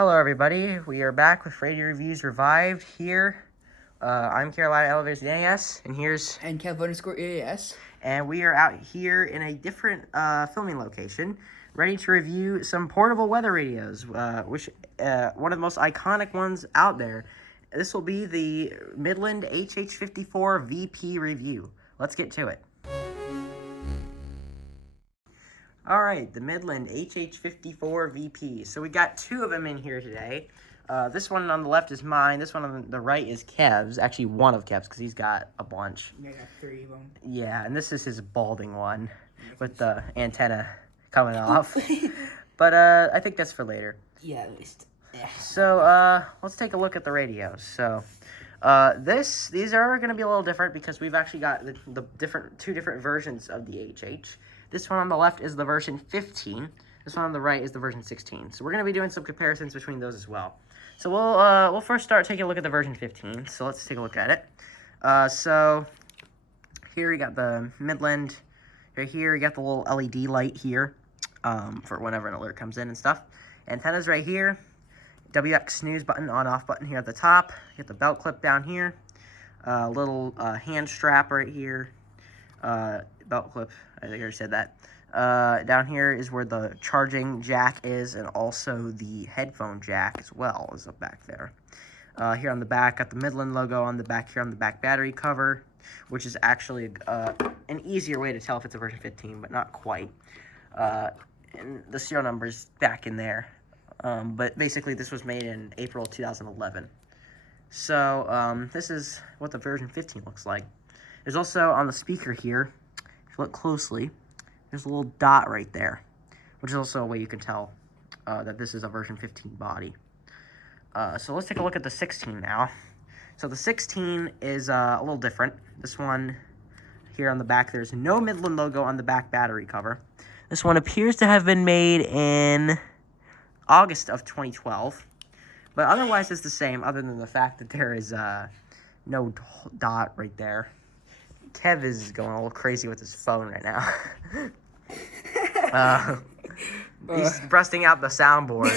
Hello, everybody. We are back with Radio Reviews Revived here. I'm Carolina Elevators NAS, and here's... And Kev_EAS. And we are out here in a different filming location, ready to review some portable weather radios, which one of the most iconic ones out there. This will be the Midland HH54VP review. Let's get to it. All right, the Midland HH54VP. So we got two of them in here today. This one on the left is mine. This one on the right is Kev's. Actually, one of Kev's, because he's got a bunch. Yeah, I got 3 of them. Yeah, and this is his balding one with the antenna coming off. But I think that's for later. Yeah, at least. Yeah. So let's take a look at the radios. So these are going to be a little different because we've actually got the two different versions of the HH. This one on the left is the version 15. This one on the right is the version 16. So we're going to be doing some comparisons between those as well. So we'll first start taking a look at the version 15. So let's take a look at it. So here you got the Midland. Right here you got the little LED light here for whenever an alert comes in and stuff. Antennas right here. WX snooze button, on-off button here at the top. You got the belt clip down here. Little hand strap right here. Belt clip, I think I already said that. Down here is where the charging jack is, and also the headphone jack as well is up back there. Here on the back, got the Midland logo on the back here on the back battery cover, which is actually an easier way to tell if it's a version 15, but not quite. And the serial number's back in there. But basically, this was made in April 2011. So this is what the version 15 looks like. There's also on the speaker here, if you look closely, there's a little dot right there, which is also a way you can tell that this is a version 15 body. So let's take a look at the 16 now. So the 16 is a little different. This one here on the back, there's no Midland logo on the back battery cover. This one appears to have been made in August of 2012, but otherwise it's the same, other than the fact that there is no dot right there. Kev is going a little crazy with his phone right now. He's busting out the soundboard.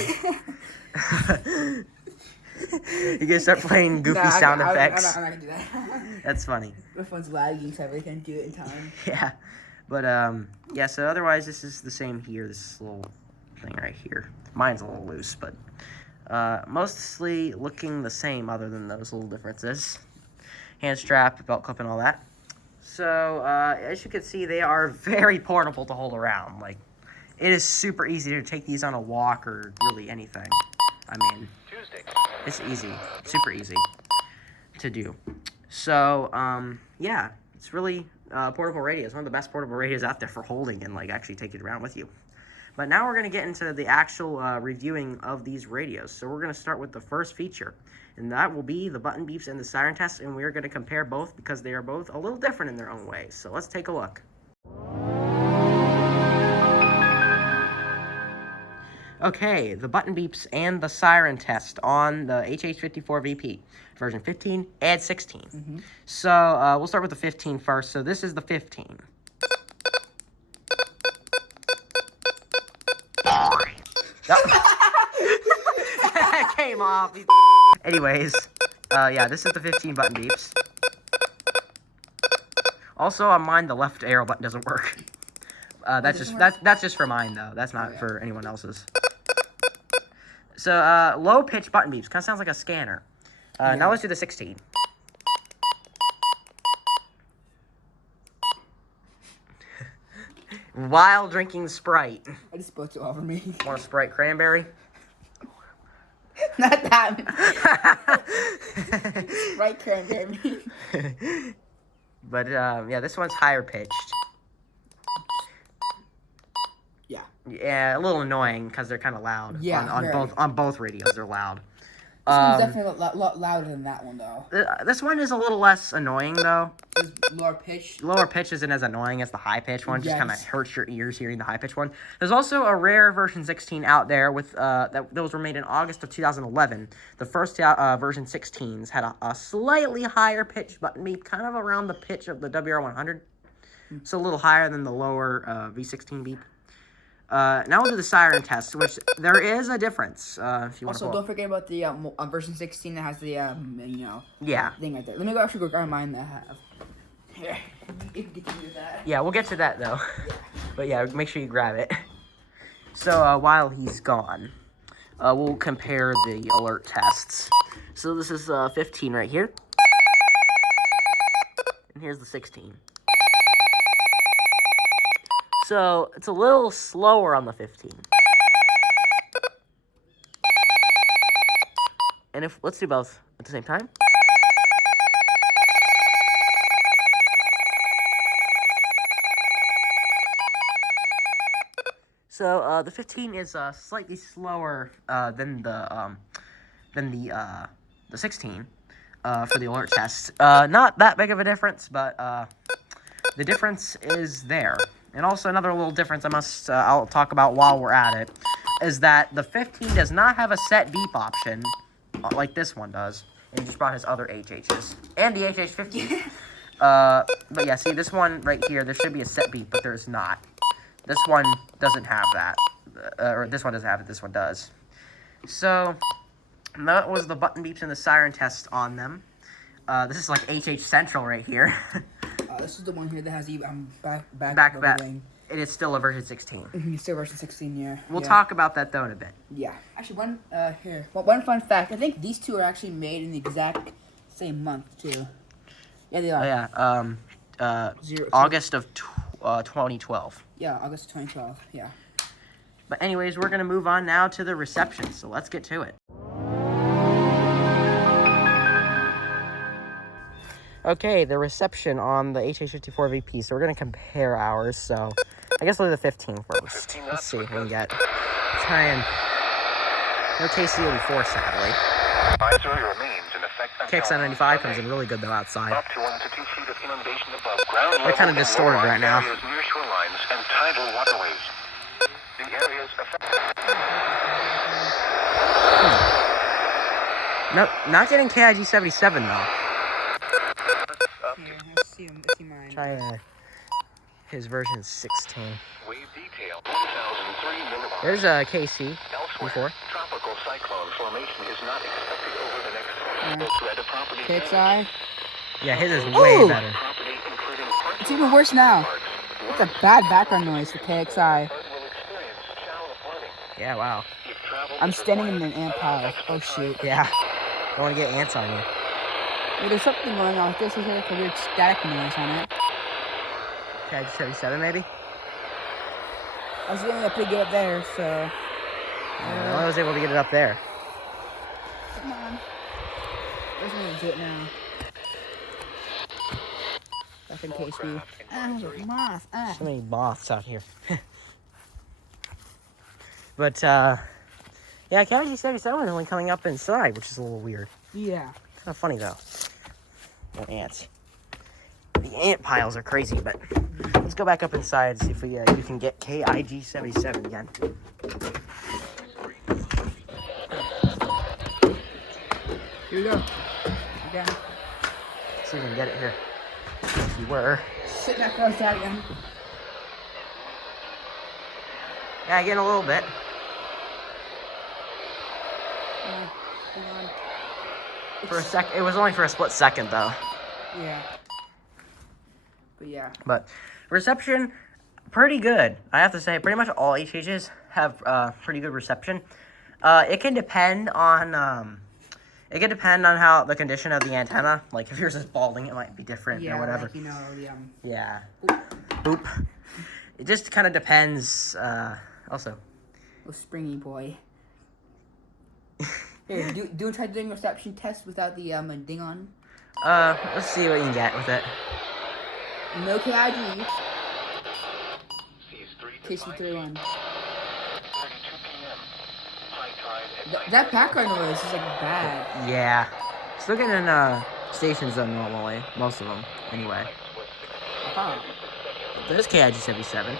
You gonna start playing goofy sound effects? I'm not gonna do that. That's funny. My phone's lagging, so I really can't do it in time. Yeah, but yeah. So otherwise, this is the same here. This little thing right here. Mine's a little loose, but mostly looking the same, other than those little differences. Hand strap, belt clip, and all that. So, as you can see, they are very portable to hold around. Like, it is super easy to take these on a walk or really anything. I mean, it's easy, super easy to do. So, yeah, it's really portable radio. It's one of the best portable radios out there for holding and, like, actually take it around with you. But now we're going to get into the actual reviewing of these radios. So we're going to start with the first feature, and that will be the button beeps and the siren test, and we're going to compare both because they are both a little different in their own ways. So let's take a look. Okay, the button beeps and the siren test on the HH54VP, version 15 and 16. Mm-hmm. So we'll start with the 15 first. So this is the 15. That came off. Anyways, yeah, this is the 15 button beeps. Also, on mine, the left arrow button doesn't work. That's just for mine though. That's not for anyone else's. So, low pitch button beeps kind of sounds like a scanner. Now let's do the 16. While drinking Sprite. I just spoke to over me. Want a Sprite cranberry? Not that. Sprite cranberry. But, yeah, this one's higher pitched. Yeah. Yeah, a little annoying because they're kind of loud. Yeah, on both radios, they're loud. This one's definitely a lot louder than that one, though. This one is a little less annoying, though. It's lower pitch. Lower pitch isn't as annoying as the high pitch one. Just kind of hurts your ears hearing the high pitch one. There's also a rare version 16 out there with those were made in August of 2011. The first version 16s had a slightly higher pitch button beep, kind of around the pitch of the WR100. So a little higher than the lower V16 beep. Now we'll do the Siren test, which there is a difference. If you want to Also, don't forget about the version 16 that has the yeah. thing right there. Let me go actually go grab mine that I have. Here, you can get to do that. Yeah, we'll get to that though. But yeah, make sure you grab it. So while he's gone, we'll compare the alert tests. So this is 15 right here, and here's the 16. So it's a little slower on the 15. And if let's do both at the same time. So the 15 is slightly slower than the 16 for the alert test. Not that big of a difference, but the difference is there. And also another little difference I'll talk about while we're at it is that the 15 does not have a set beep option like this one does. And he just brought his other HHs and the HH50. But yeah, see this one right here, there should be a set beep, but there's not. This one doesn't have that, or this one doesn't have it, this one does. So, that was the button beeps and the Siren test on them. This is like HH Central right here. This is the one here that has the back. It is still a version 16. It's still version 16, yeah. We'll talk about that though in a bit. Yeah. Actually, one fun fact. I think these two are actually made in the exact same month, too. Yeah, they are. Oh, yeah, August of 2012. Yeah, August 2012, yeah. But anyways, we're going to move on now to the reception, so let's get to it. Okay, the reception on the HH54VP, so we're going to compare ours, so I guess we'll do the 15 first. Let's see what we can get. Try and... No KC84, sadly. KX95 comes in really good, though, outside. They're kind of distorted right now. Nope, not getting KIG77, though. Here, let's see mine. Try his version 16. There's a KC before. Tropical cyclone formation is not expected over the next KXI. Yeah, his is way better. It's even worse now. It's a bad background noise for KXI. Yeah, wow. I'm standing in an ant pile. Oh shoot. Yeah. Don't want to get ants on you. Yeah, there's something going on with this. Is like a weird static noise on it. KIG77 maybe? I was getting it pretty good up there, so. I was able to get it up there. Come on. Where's going to do it now? Back in case we. There's a moth. So many moths out here. But, yeah, KIG77 is only coming up inside, which is a little weird. Yeah. Kind of funny, though. No ants. The ant piles are crazy, but let's go back up inside and see if you can get KIG77 again. Here we go. Again. Let's see if we can get it here. If you were. Sit back outside again. Yeah, getting a little bit. Hang on. For a sec, it was only for a split second, though. Yeah. But yeah. But reception, pretty good. I have to say, pretty much all HHs have pretty good reception. It can depend on how the condition of the antenna. Like if yours is balding, it might be different or whatever. Like, the, yeah. Boop. It just kind of depends. Also. Oh, springy boy. Here, try doing a reception test without the ding on. Let's see what you can get with it. No KIG. KC31. That background noise is like bad. Yeah. Still getting stations though normally. Most of them, anyway. There's KIG77.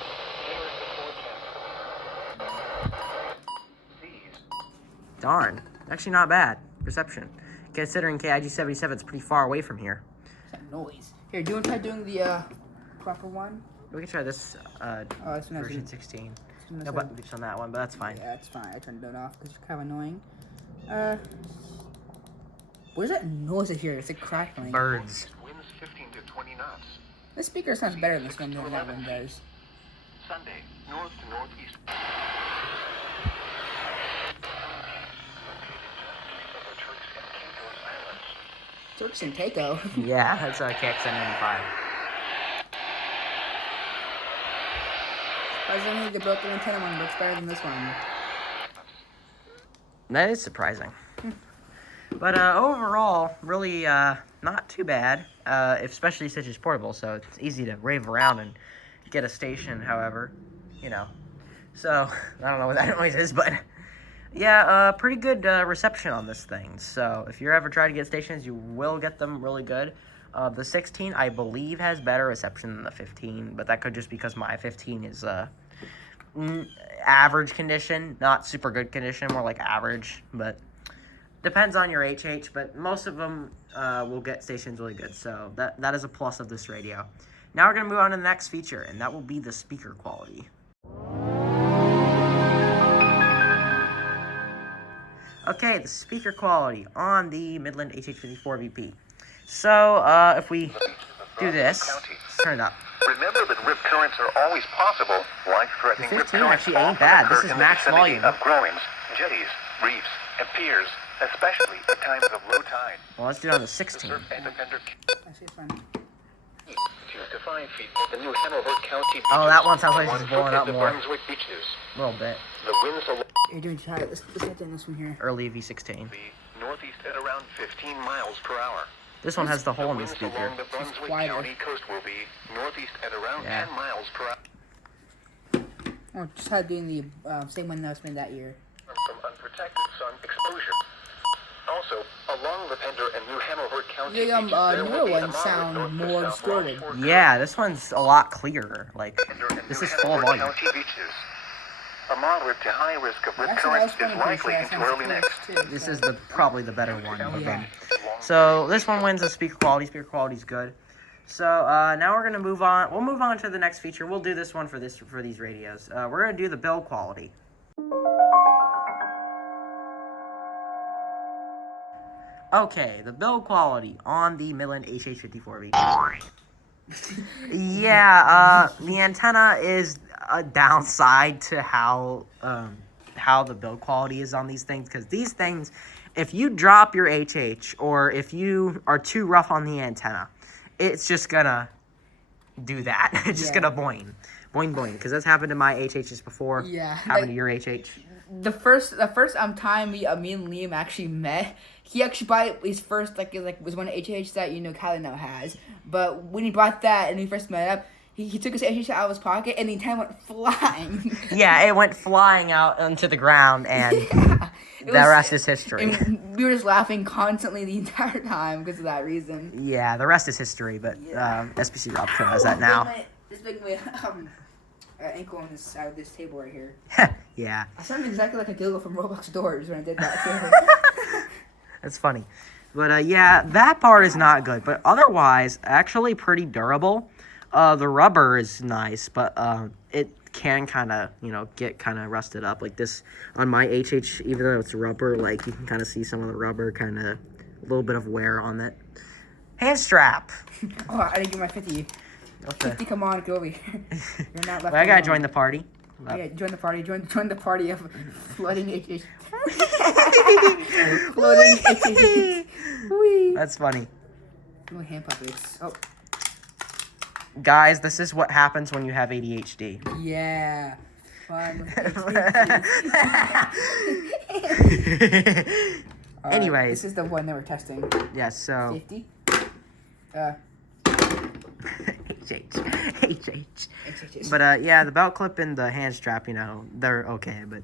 Darn. Actually not bad. Reception. Considering KIG77 is pretty far away from here. That noise. Here, do you want to try doing the proper one? We can try this this one version 16. No button beeps on that one, but that's fine. Yeah, that's fine. I turned it off because it's kind of annoying. What is that noise I hear? It's like crackling. Birds. Winds 15 to 20 knots. This speaker sounds better than this one than that one does. Sunday, north to northeast. Turks and Caicos. Yeah, that's KX-95. Surprisingly, the broken antenna one looks better than this one. That is surprising. But overall, really not too bad, especially since it's portable, so it's easy to rave around and get a station, however, you know. So, I don't know what that noise is, but yeah, pretty good reception on this thing. So, if you're ever trying to get stations, you will get them really good. The 16, I believe, has better reception than the 15, but that could just because my 15 is average condition, not super good condition, more like average, but depends on your HH, but most of them will get stations really good, so that is a plus of this radio. Now we're going to move on to the next feature, and that will be the speaker quality. Okay, the speaker quality on the Midland HH54VP. So, if we do this, let's turn it up. Remember that rip currents are always possible. Life-threatening The rip 15 currents actually ain't often bad. occur This is in the max vicinity volume. of groins, jetties, reefs, and piers, especially at times of low tide. Well, let's do it on the The 16. surf and offender Actually, it's fine. 2 to 5 feet at the new Hanover County beaches. Oh, that one sounds like One it's blowing foot at up the more. Brunswick beaches. A little bit. The winds along You're doing try it. Let's get in this one here. Early V16. the northeast at around 15 miles per hour. This one has the hole in the Winds speaker. along the Brunswick quieter. County coast will be northeast at around Yeah. 10 miles per hour. Oh, just how doing the same one that was made that year. From unprotected sun exposure. Also, along the Pender and New Hanover County The beaches, there newer will be a ones moderate sound north to more south distorted. march Yeah, this one's a lot clearer. Like, Pender and this New is full Hanover volume. County beaches. A moderate to high risk of rip Actually, I was currents is funny pretty sure likely that into sounds early close next. too. This so- is probably the better one of Yeah. them. So this one wins the speaker quality. Speaker quality is good. So now we're gonna move on. We'll move on to the next feature. We'll do this one for these radios. We're gonna do the build quality. Okay, the build quality on the Midland HH54VP. Yeah, the antenna is a downside to how the build quality is on these things, because these things, if you drop your HH or if you are too rough on the antenna, it's just gonna do that. It's just Yeah. gonna boing, boing, boing, because that's happened to my HHs before. Yeah, Happened to like- your HH. The first time me and Liam actually met, he actually bought his first was one HH that Kylie now has. But when he bought that and we first met up, he took his HH out of his pocket and the antenna went flying. Yeah, it went flying out onto the ground, and Yeah, the rest is history. And we were just laughing constantly the entire time because of that reason. Yeah, the rest is history, but Yeah. SPC Rob has that now. This big ankle on this side of this table right here. Yeah, I sounded exactly like a Google from Roblox Doors when I did that too. that's funny. But yeah, that part is not good, but otherwise, actually pretty durable. The rubber is nice, but it can kind of, get kind of rusted up. Like this on my HH, even though it's rubber, like you can kind of see some of the rubber, kind of a little bit of wear on it. Hand strap. Oh, I didn't get my 50. Okay. 50, come on, go over here. You're not left Well, I gotta alone. join the party. Yeah, join the party. Join the party of flooding HH. Floating HH. Whee. That's funny. Oh, hand puppets. Oh, Guys, this is what happens when you have ADHD. yeah. Fun. Anyways. This is the one that we're testing. Yes, so 50. HH. HHs. But yeah, the belt clip and the hand strap, they're okay. But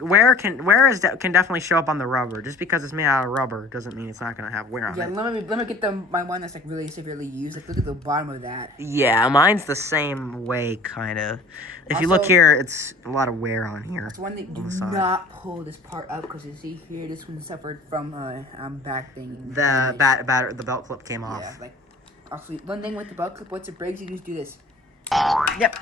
wear can definitely show up on the rubber. Just because it's made out of rubber doesn't mean it's not gonna have wear on Yeah, it. let me get my one that's really severely used. Look at the bottom of that. Yeah, mine's the same way, kind of. If you look Also- here, it's a lot of wear on here. It's one that do On the side. not pull this part up because you see here, this one suffered from back thing. The belt clip came off. Yeah, actually, one thing with the belt clip, once it breaks, you just do this. Yep.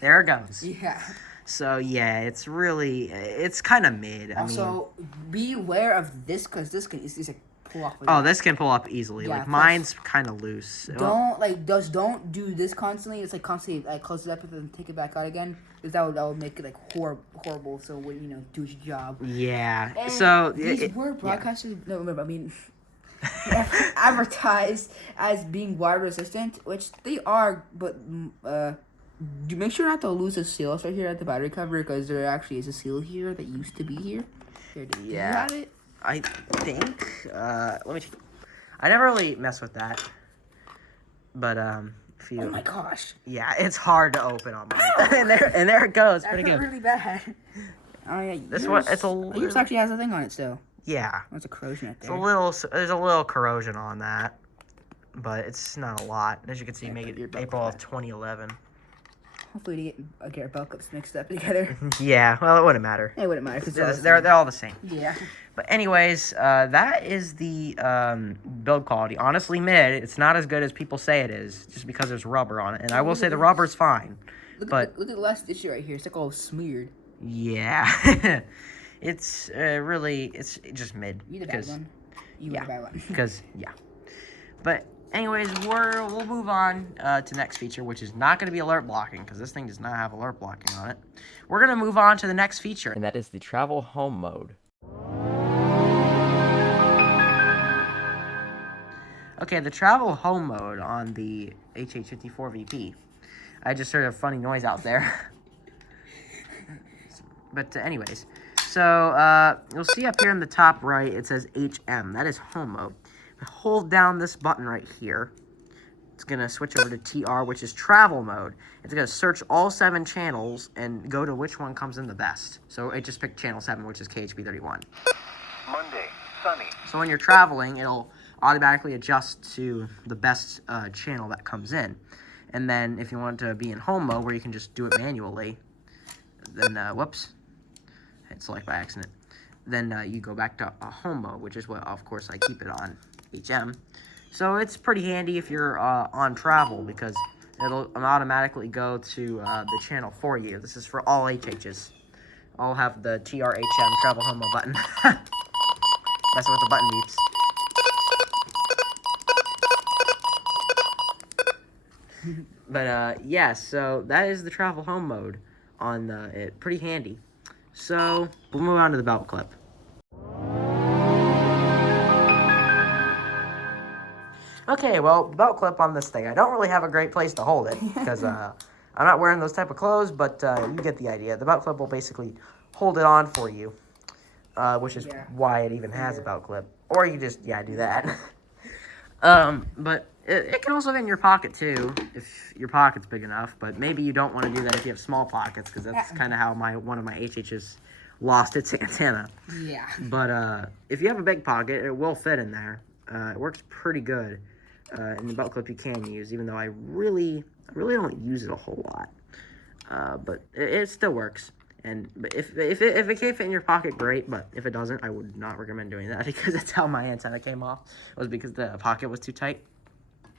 There it goes. Yeah. So yeah, it's kind of mid. I mean, Also, beware of this because this can easily like pull off. oh, this can pull up easily. Yeah, like mine's kind of loose. Don't do this constantly. It's like constantly like close it up and then take it back out again. Because that would make it like horrible. So when do its job. Yeah. And so these were broadcasted. No, remember, I mean, advertised as being water resistant, which they are, but do make sure not to lose the seals right here at the battery cover because there actually is a seal here that used to be here. Here, do you have it? I think. Let me. I never really mess with that, but if you. Oh my gosh. Yeah, it's hard to open on mine. and there it goes. That Pretty hurt good. really bad. Oh yeah. This one, it's a Yours actually has a thing on it still. Yeah. There's a corrosion right It's there. there's a little corrosion on that, but it's not a lot. As you can see, Yeah, make your it belt April of clip. 2011. Hopefully to get our belt clips mixed up together. Yeah, well, it wouldn't matter. It wouldn't matter. 'Cause They're all the same. Yeah. But anyways, that is the build quality. Honestly, mid. It's not as good as people say it is, just because there's rubber on it. And I will say the rubber's fine. Look But at the last issue right here. It's like all smeared. yeah, it's it's just mid. You the bad one. You yeah, the bad one. because yeah. But anyways, we'll move on to next feature, which is not going to be alert blocking because this thing does not have alert blocking on it. We're going to move on to the next feature, and that is the travel home mode. Okay, the travel home mode on the HH54VP. I just heard a funny noise out there. But anyways, so you'll see up here in the top right, it says HM. That is home mode. Hold down this button right here. It's going to switch over to TR, which is travel mode. It's going to search all 7 channels and go to which one comes in the best. So it just picked channel 7, which is KHB31. Monday, sunny. So when you're traveling, it'll automatically adjust to the best channel that comes in. And then if you want to be in home mode, where you can just do it manually, then, whoops, hit select by accident. Then you go back to home mode, which is what, of course, I keep it on HM. So it's pretty handy if you're on travel because it'll automatically go to the channel for you. This is for all HHs. I'll have the TRHM travel home mode button. Messing with the button beeps. But yeah, so that is the travel home mode on it. Pretty handy. So we'll move on to the belt clip. Okay, well, belt clip on this thing. I don't really have a great place to hold it because I'm not wearing those type of clothes, but you get the idea. The belt clip will basically hold it on for you, which is why it even has a belt clip. Or you just, do that. But it can also fit in your pocket too, if your pocket's big enough. But maybe you don't want to do that if you have small pockets, because that's kind of how one of my HHs lost its antenna. Yeah. But if you have a big pocket, it will fit in there. It works pretty good. And the belt clip you can use, even though I really don't use it a whole lot. But it still works. And if it can't fit in your pocket, great. But if it doesn't, I would not recommend doing that because that's how my antenna came off. It was because the pocket was too tight.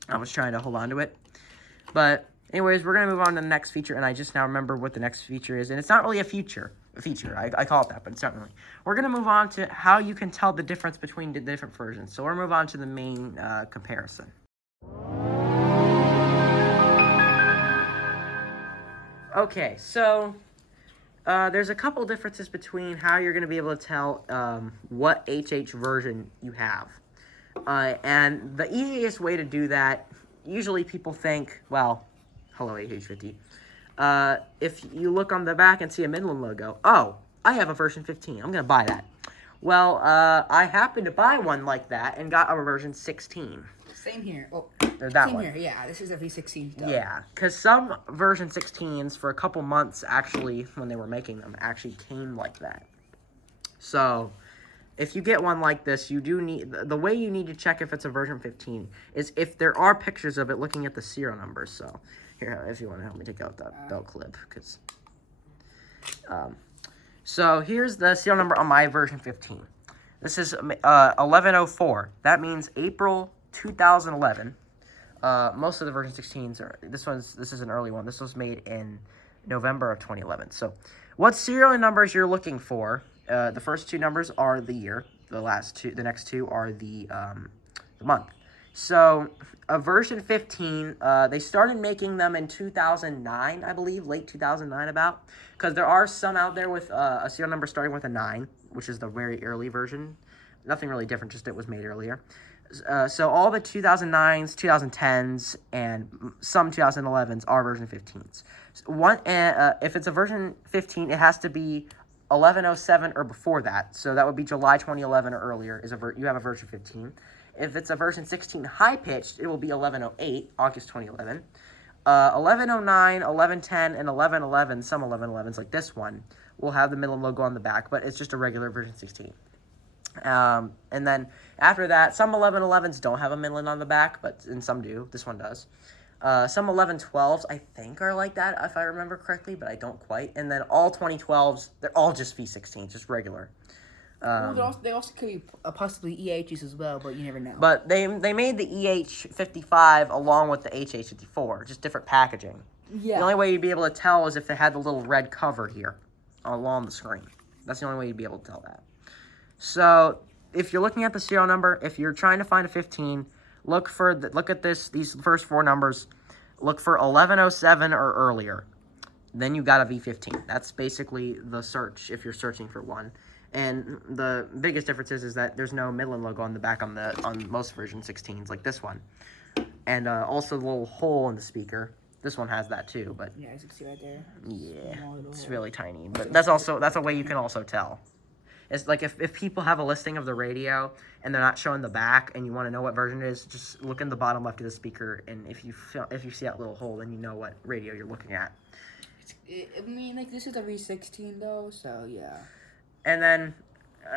I was trying to hold on to it. But anyways, we're gonna move on to the next feature, and I just now remember what the next feature is, and it's not really a feature. I call it that, but it's not really. We're gonna move on to how you can tell the difference between the different versions. So we'll move on to the main comparison. Okay, so there's a couple differences between how you're going to be able to tell what HH version you have. And the easiest way to do that, usually people think, well, hello HH50. If you look on the back and see a Midland logo, oh, I have a version 15. I'm going to buy that. Well, I happened to buy one like that and got a version 16. Same here. Oh, Or that same one. here. Yeah, this is a V16 stuff. Yeah, because some version 16s for a couple months actually, when they were making them, actually came like that. So, if you get one like this, you do need, the way you need to check if it's a version 15 is if there are pictures of it looking at the serial numbers. So, here, if you want to help me take out that belt clip, because, so here's the serial number on my version 15. This is 1104. That means April 2011. Most of the version 16s are. This is an early one. This was made in November of 2011. So, what serial numbers you're looking for? The first two numbers are the year. The next two are the month. So, a version 15, they started making them in 2009, I believe, late 2009 about, because there are some out there with a serial number starting with a 9, which is the very early version. Nothing really different, just it was made earlier. So all the 2009s, 2010s, and some 2011s are version 15s. If it's a version 15, it has to be 1107 or before that. So that would be July 2011 or earlier. You have a version 15. If it's a version 16 high-pitched, it will be 1108, August 2011. 1109, 1110, and 1111, some 1111s like this one, will have the Midland logo on the back, but it's just a regular version 16. And then after that, some 1111s don't have a Midland on the back, and some do. This one does. Some 1112s, I think, are like that, if I remember correctly, but I don't quite. And then all 2012s, they're all just V16s, just regular. They also could be possibly EHs as well, but you never know. But they made the EH55 along with the HH54, just different packaging. Yeah. The only way you'd be able to tell is if they had the little red cover here along the screen. That's the only way you'd be able to tell that. So, if you're looking at the serial number, if you're trying to find a 15, look at these first four numbers. Look for 1107 or earlier. Then you got a V15. That's basically the search if you're searching for one. And the biggest difference is that there's no Midland logo on the back on most version 16s like this one. And also the little hole in the speaker. This one has that too, but yeah, as you can see right there. Yeah, it's really tiny. But that's a way you can also tell. It's like if people have a listing of the radio and they're not showing the back and you want to know what version it is, just look in the bottom left of the speaker, and if you see that little hole, then you know what radio you're looking at. I mean, like, this is a V16 though, so yeah. And then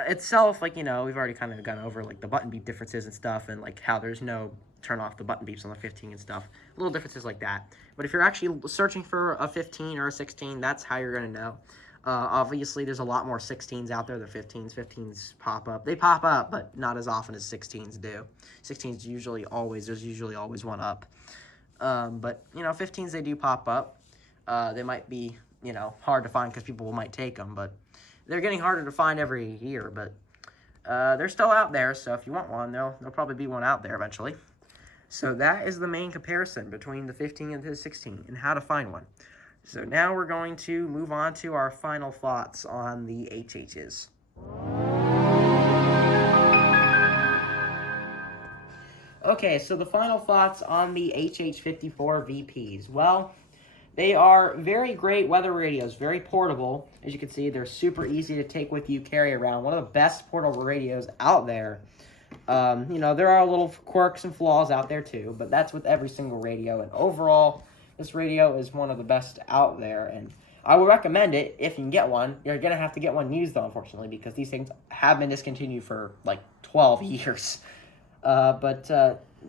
itself, like, we've already kind of gone over like the button beep differences and stuff, and like how there's no turn off the button beeps on the 15 and stuff. Little differences like that. But if you're actually searching for a 15 or a 16, that's how you're gonna know. Obviously, there's a lot more 16s out there than 15s. 15s pop up. They pop up, but not as often as 16s do. 16s there's usually always one up. But, 15s, they do pop up. They might be, hard to find because people might take them, but they're getting harder to find every year. But they're still out there, so if you want one, there'll probably be one out there eventually. So that is the main comparison between the 15 and the 16 and how to find one. So now we're going to move on to our final thoughts on the HHs. Okay, so the final thoughts on the HH54VPs. Well, they are very great weather radios, very portable. As you can see, they're super easy to take with you, carry around. One of the best portable radios out there. There are little quirks and flaws out there too, but that's with every single radio. And overall, this radio is one of the best out there, and I would recommend it if you can get one. You're going to have to get one used, though, unfortunately, because these things have been discontinued for, 12 years. But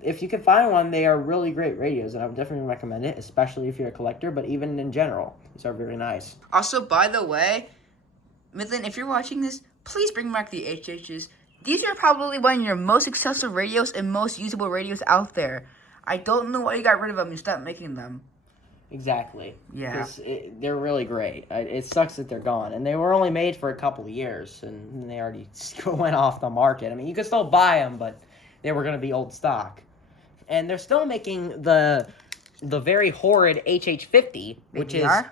if you can find one, they are really great radios, and I would definitely recommend it, especially if you're a collector, but even in general. These are very nice. Also, by the way, Midland, if you're watching this, please bring back the HHs. These are probably one of your most successful radios and most usable radios out there. I don't know why you got rid of them and stopped making them. Exactly. Yeah. They're really great. It sucks that they're gone. And they were only made for a couple of years, and they already went off the market. I mean, you could still buy them, but they were going to be old stock. And they're still making the very horrid HH50, which is... are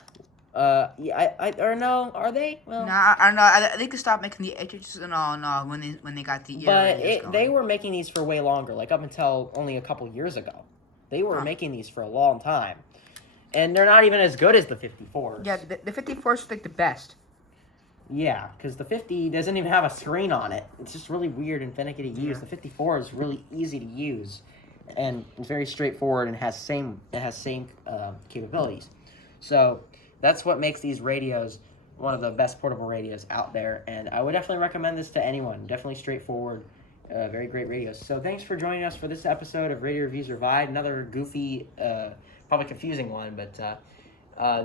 they? Well, Nah, I don't know. They could stop making the HHs and all when they got the But they were making these for way longer, like up until only a couple years ago. They were making these for a long time. And they're not even as good as the 54s. Yeah, the 54s is like the best. Yeah, because the 50 doesn't even have a screen on it. It's just really weird and finicky to use. The 54 is really easy to use, and it's very straightforward and has same capabilities. So that's what makes these radios one of the best portable radios out there, and I would definitely recommend this to anyone. Definitely straightforward, very great radios. So thanks for joining us for this episode of Radio Reviews Revive. Another goofy, probably confusing one, but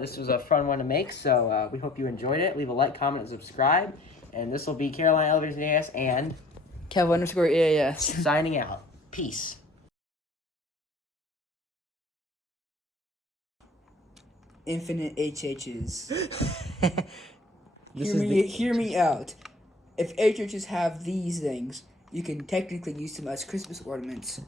this was a fun one to make, so we hope you enjoyed it. Leave a like, comment, and subscribe. And this will be Caroline Elevators AS and Kev_EAS signing out. Peace. infinite HHs. This Hear me out. If HHs have these things, you can technically use them as Christmas ornaments.